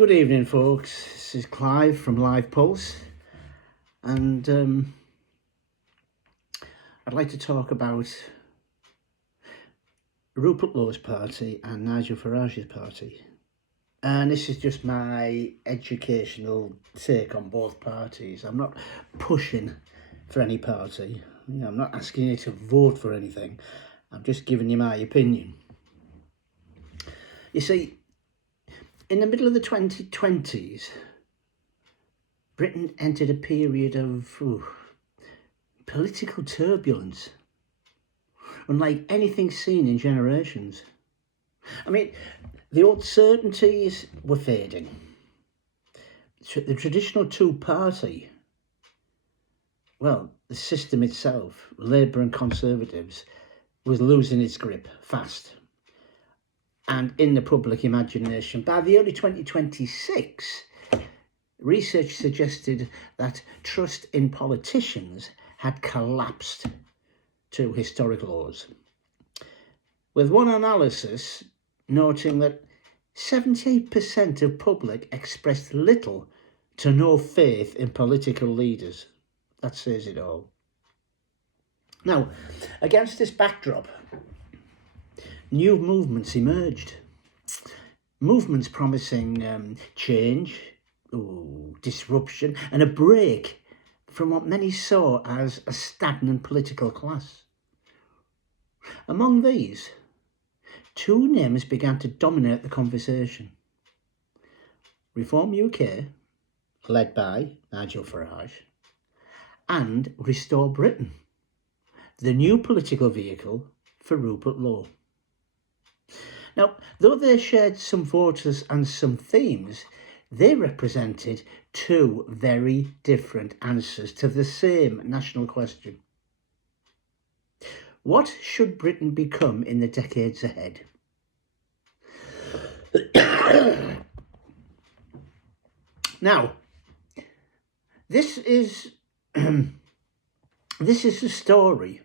Good evening, folks. This is Clive from Live Pulse, and I'd like to talk about Rupert Low's party and Nigel Farage's party. And this is just my educational take on both parties. I'm not pushing for any party. I'm not asking you to vote for anything. I'm just giving you my opinion. You see, in the middle of the 2020s, Britain entered a period of political turbulence, unlike anything seen in generations. I mean, the uncertainties were fading. The traditional two-party, well, the system itself, Labour and Conservatives, was losing its grip fast. And in the public imagination, by the early 2026, research suggested that trust in politicians had collapsed to historic lows, with one analysis noting that 78% of public expressed little to no faith in political leaders. That says it all. Now, against this backdrop, new movements emerged. Movements promising change, disruption, and a break from what many saw as a stagnant political class. Among these, two names began to dominate the conversation. Reform UK, led by Nigel Farage, and Restore Britain, the new political vehicle for Rupert Lowe. Now, though they shared some voters and some themes, they represented two very different answers to the same national question. What should Britain become in the decades ahead? Now, this is the story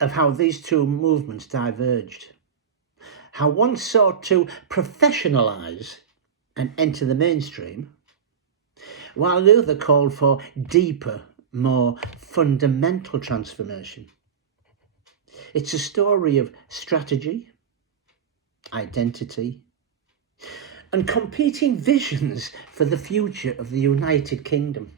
of how these two movements diverged. How one sought to professionalise and enter the mainstream, while the other called for deeper, more fundamental transformation. It's a story of strategy, identity, and competing visions for the future of the United Kingdom.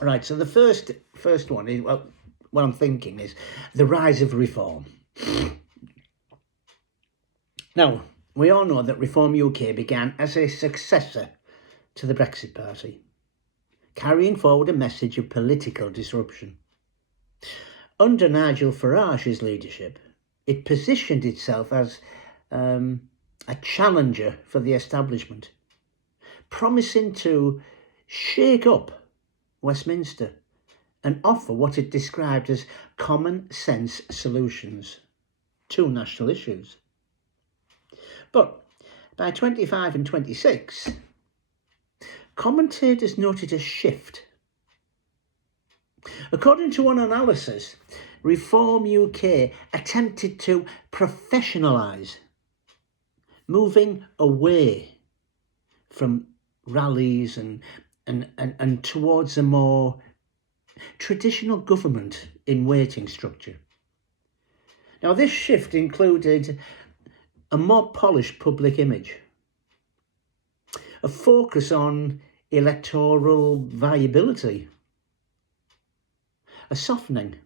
Right, so the first one is, well, what I'm thinking is the rise of reform. Now, we all know that Reform UK began as a successor to the Brexit Party, carrying forward a message of political disruption. Under Nigel Farage's leadership, it positioned itself as a challenger for the establishment, promising to shake up Westminster and offer what it described as common sense solutions to national issues. But by 25 and 26, commentators noted a shift. According to one analysis, Reform UK attempted to professionalise, moving away from rallies and towards a more traditional government in waiting structure. Now, this shift included a more polished public image, a focus on electoral viability, a softening,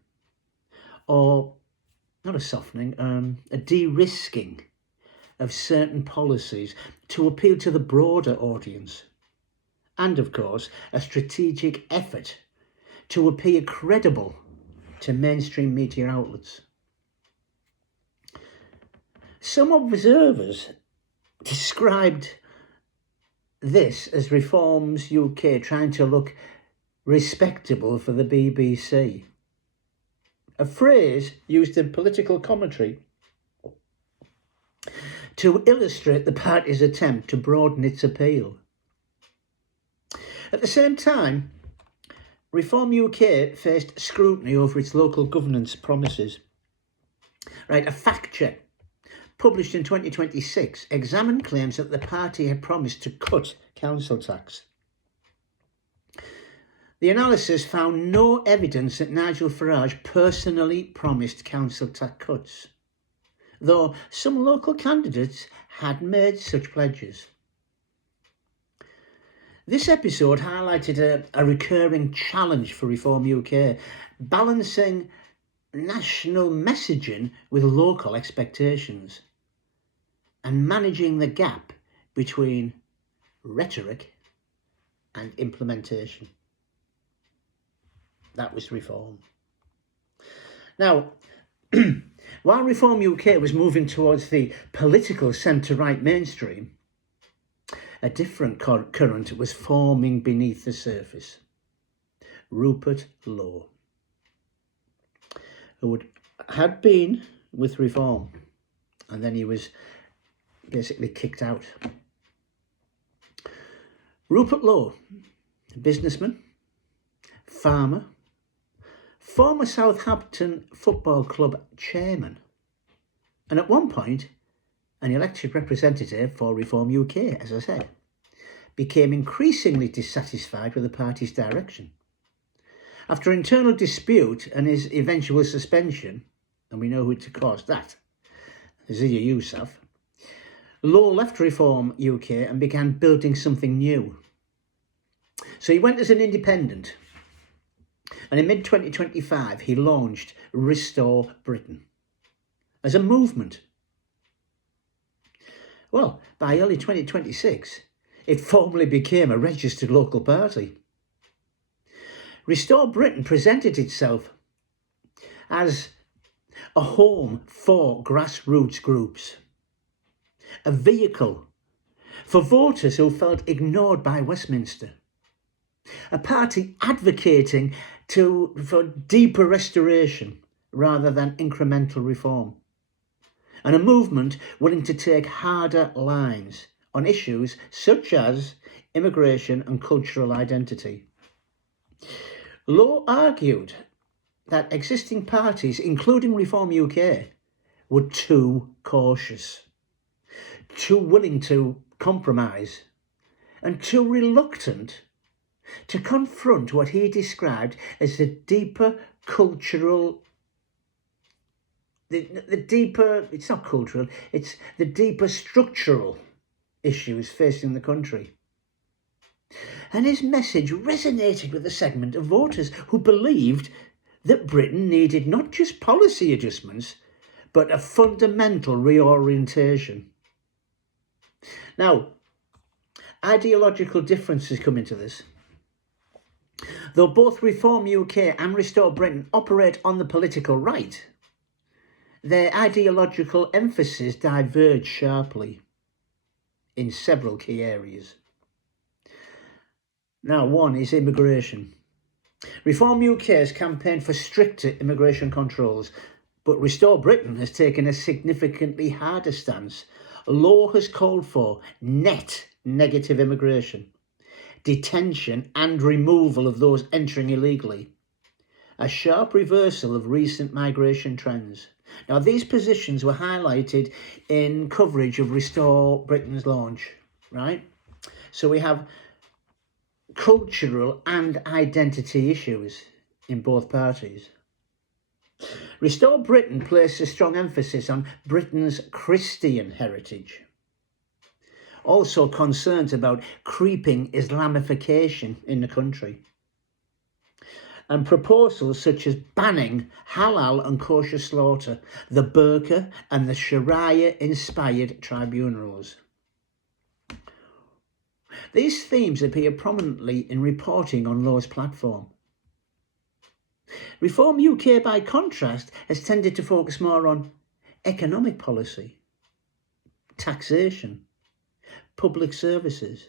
or not a softening, a de-risking of certain policies to appeal to the broader audience, and of course, a strategic effort to appear credible to mainstream media outlets. Some observers described this as Reforms UK trying to look respectable for the BBC, a phrase used in political commentary to illustrate the party's attempt to broaden its appeal. At the same time, Reform UK faced scrutiny over its local governance promises. Right, a fact check published in 2026, examined claims that the party had promised to cut council tax. The analysis found no evidence that Nigel Farage personally promised council tax cuts, though some local candidates had made such pledges. This episode highlighted a recurring challenge for Reform UK, balancing national messaging with local expectations and managing the gap between rhetoric and implementation. That was Reform. Now, while Reform UK was moving towards the political centre-right mainstream, a different current was forming beneath the surface. Rupert Lowe, who had been with Reform, and then he was basically kicked out. Rupert Lowe, businessman, farmer, former Southampton Football Club chairman, and at one point an elected representative for Reform UK, as I said, became increasingly dissatisfied with the party's direction. After internal dispute and his eventual suspension, and we know who to cause that, Zia Yousaf, Lowe left Reform UK and began building something new. So he went as an independent, and in mid-2025 he launched Restore Britain as a movement. Well, by early 2026, it formally became a registered local party. Restore Britain presented itself as a home for grassroots groups, a vehicle for voters who felt ignored by Westminster, a party advocating for deeper restoration rather than incremental reform, and a movement willing to take harder lines on issues such as immigration and cultural identity. Lowe argued that existing parties, including Reform UK, were too cautious, too willing to compromise, and too reluctant to confront what he described as the deeper cultural, it's not cultural, it's the deeper structural issues facing the country. And his message resonated with a segment of voters who believed that Britain needed not just policy adjustments, but a fundamental reorientation. Now, ideological differences come into this. Though both Reform UK and Restore Britain operate on the political right, their ideological emphasis diverge sharply in several key areas. Now, one is immigration. Reform UK has campaigned for stricter immigration controls, but Restore Britain has taken a significantly harder stance. Lowe has called for net negative immigration, detention and removal of those entering illegally, a sharp reversal of recent migration trends. Now, these positions were highlighted in coverage of Restore Britain's launch, right? So we have cultural and identity issues in both parties. Restore Britain placed a strong emphasis on Britain's Christian heritage. Also concerns about creeping Islamification in the country. And proposals such as banning halal and kosher slaughter, the burqa and the Sharia-inspired tribunals. These themes appear prominently in reporting on Lowe's platform. Reform UK, by contrast, has tended to focus more on economic policy, taxation, public services,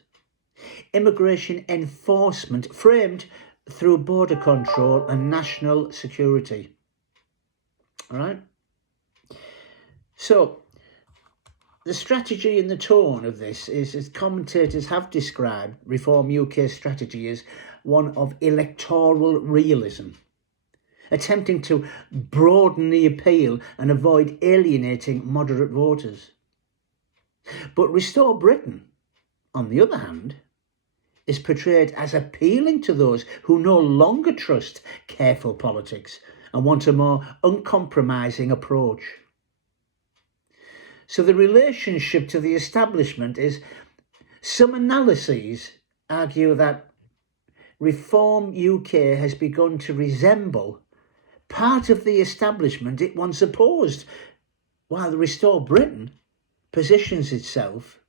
immigration enforcement framed through border control and national security. All right? So, the strategy and the tone of this is, as commentators have described, Reform UK's strategy as one of electoral realism, attempting to broaden the appeal and avoid alienating moderate voters. But Restore Britain, on the other hand, is portrayed as appealing to those who no longer trust careful politics and want a more uncompromising approach. So the relationship to the establishment is, some analyses argue that Reform UK has begun to resemble part of the establishment it once opposed, while Restore Britain positions itself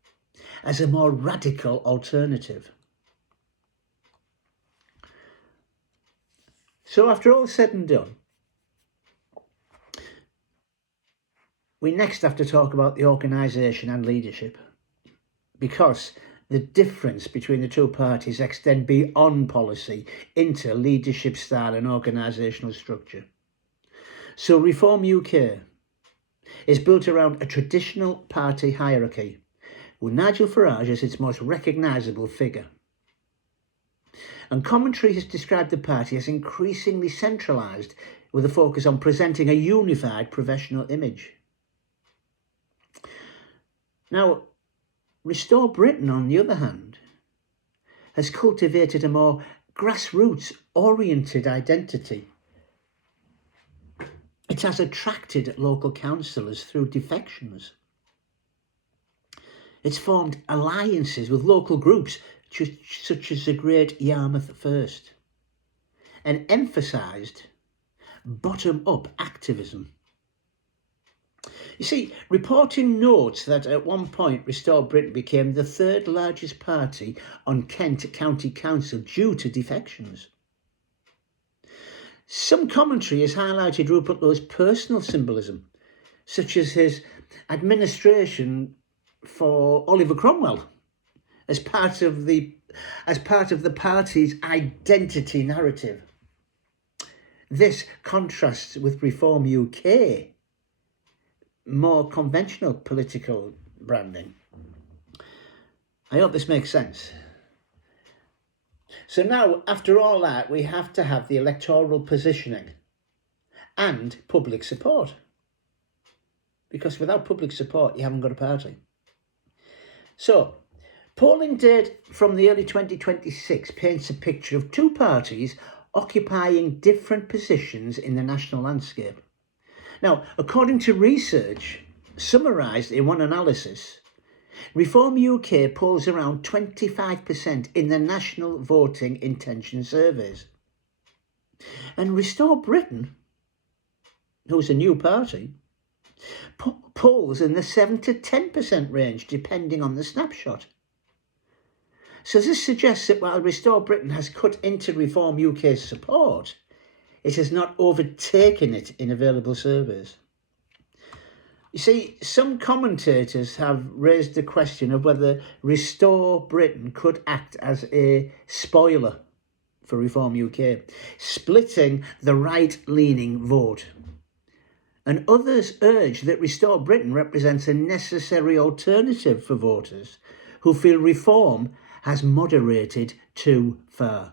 as a more radical alternative. So after all said and done, we next have to talk about the organisation and leadership, because the difference between the two parties extend beyond policy into leadership style and organisational structure. So Reform UK is built around a traditional party hierarchy, with Nigel Farage as its most recognisable figure. And commentary has described the party as increasingly centralised, with a focus on presenting a unified professional image. Now, Restore Britain, on the other hand, has cultivated a more grassroots-oriented identity. It has attracted local councillors through defections. It's formed alliances with local groups such as the Great Yarmouth First, and emphasised bottom-up activism. You see, reporting notes that at one point Restore Britain became the third largest party on Kent County Council due to defections. Some commentary has highlighted Rupert Lowe's personal symbolism, such as his administration for Oliver Cromwell, as part of the party's identity narrative. This contrasts with Reform UK, more conventional political branding. I hope this makes sense. So now, after all that, we have to have the electoral positioning and public support, because without public support you haven't got a party. So polling data from the early 2026 paints a picture of two parties occupying different positions in the national landscape. Now, according to research summarised in one analysis, Reform UK polls around 25% in the national voting intention surveys. And Restore Britain, who's a new party, polls in the 7 to 10% range, depending on the snapshot. So this suggests that while Restore Britain has cut into Reform UK's support, it has not overtaken it in available surveys. You see, some commentators have raised the question of whether Restore Britain could act as a spoiler for Reform UK, splitting the right-leaning vote. And others urge that Restore Britain represents a necessary alternative for voters who feel reform has moderated too far.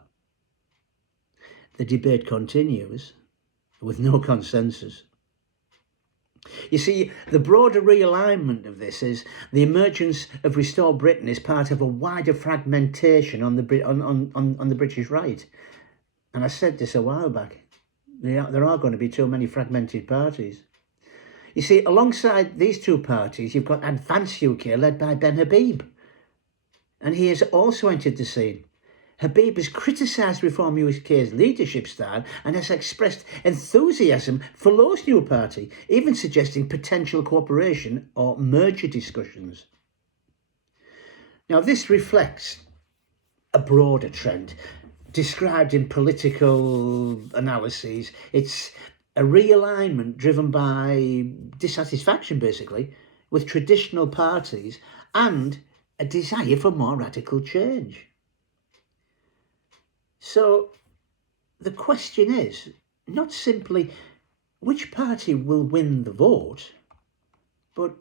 The debate continues with no consensus. You see, the broader realignment of this is the emergence of Restore Britain is part of a wider fragmentation on the British right. And I said this a while back. There are going to be too many fragmented parties. You see, alongside these two parties, you've got Advance UK, led by Ben Habib. And he has also entered the scene. Habib has criticised Reform UK's leadership style and has expressed enthusiasm for Lowe's new party, even suggesting potential cooperation or merger discussions. Now, this reflects a broader trend described in political analyses. It's a realignment driven by dissatisfaction, basically, with traditional parties and a desire for more radical change. So the question is not simply which party will win the vote, but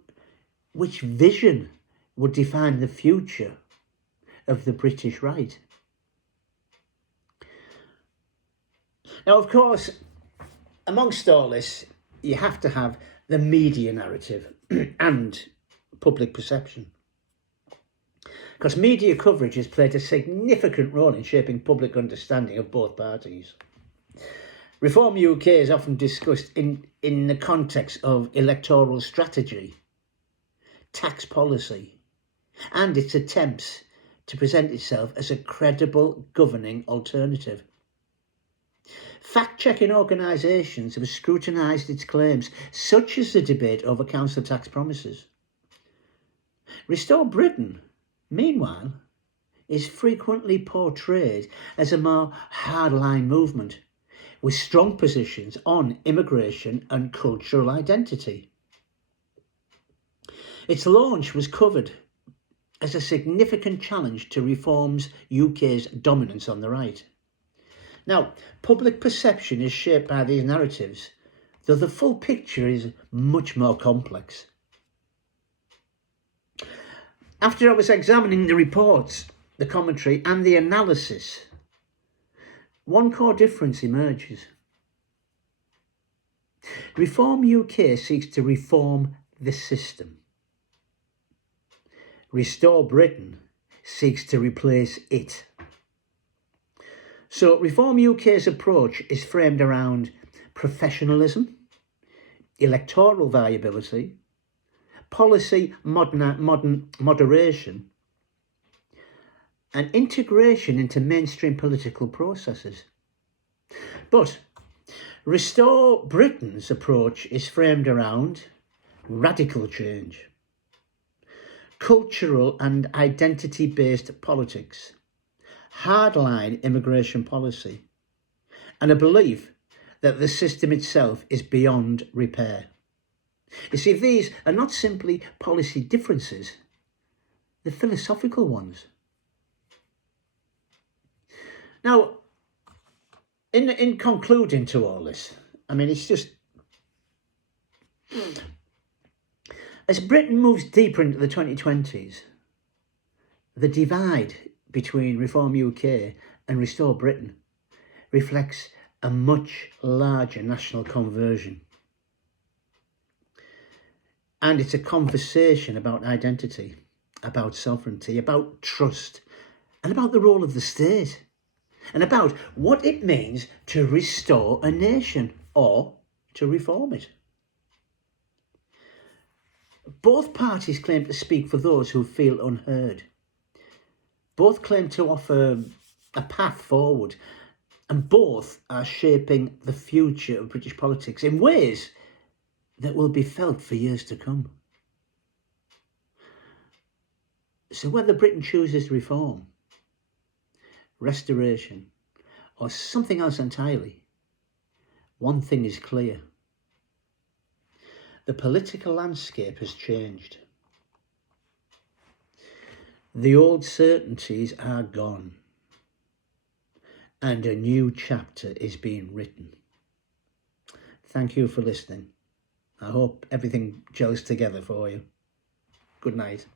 which vision would define the future of the British right. Now, of course, amongst all this, you have to have the media narrative and public perception. Because media coverage has played a significant role in shaping public understanding of both parties. Reform UK is often discussed in the context of electoral strategy, tax policy, and its attempts to present itself as a credible governing alternative. Fact-checking organisations have scrutinised its claims, such as the debate over council tax promises. Restore Britain, meanwhile, is frequently portrayed as a more hardline movement, with strong positions on immigration and cultural identity. Its launch was covered as a significant challenge to Reform's UK's dominance on the right. Now, public perception is shaped by these narratives, though the full picture is much more complex. After I was examining the reports, the commentary and the analysis, one core difference emerges. Reform UK seeks to reform the system. Restore Britain seeks to replace it. So Reform UK's approach is framed around professionalism, electoral viability, policy moderation, and integration into mainstream political processes. But Restore Britain's approach is framed around radical change, cultural and identity-based politics, hardline immigration policy, and a belief that the system itself is beyond repair. You see, these are not simply policy differences, they're philosophical ones. Now, in concluding to all this, I mean, it's just, as Britain moves deeper into the 2020s, the divide between Reform UK and Restore Britain reflects a much larger national conversion. And it's a conversation about identity, about sovereignty, about trust, and about the role of the state, and about what it means to restore a nation or to reform it. Both parties claim to speak for those who feel unheard. Both claim to offer a path forward, and both are shaping the future of British politics in ways that will be felt for years to come. So whether Britain chooses reform, restoration, or something else entirely, one thing is clear. The political landscape has changed. The old certainties are gone, and a new chapter is being written. Thank you for listening. I hope everything gels together for you. Good night.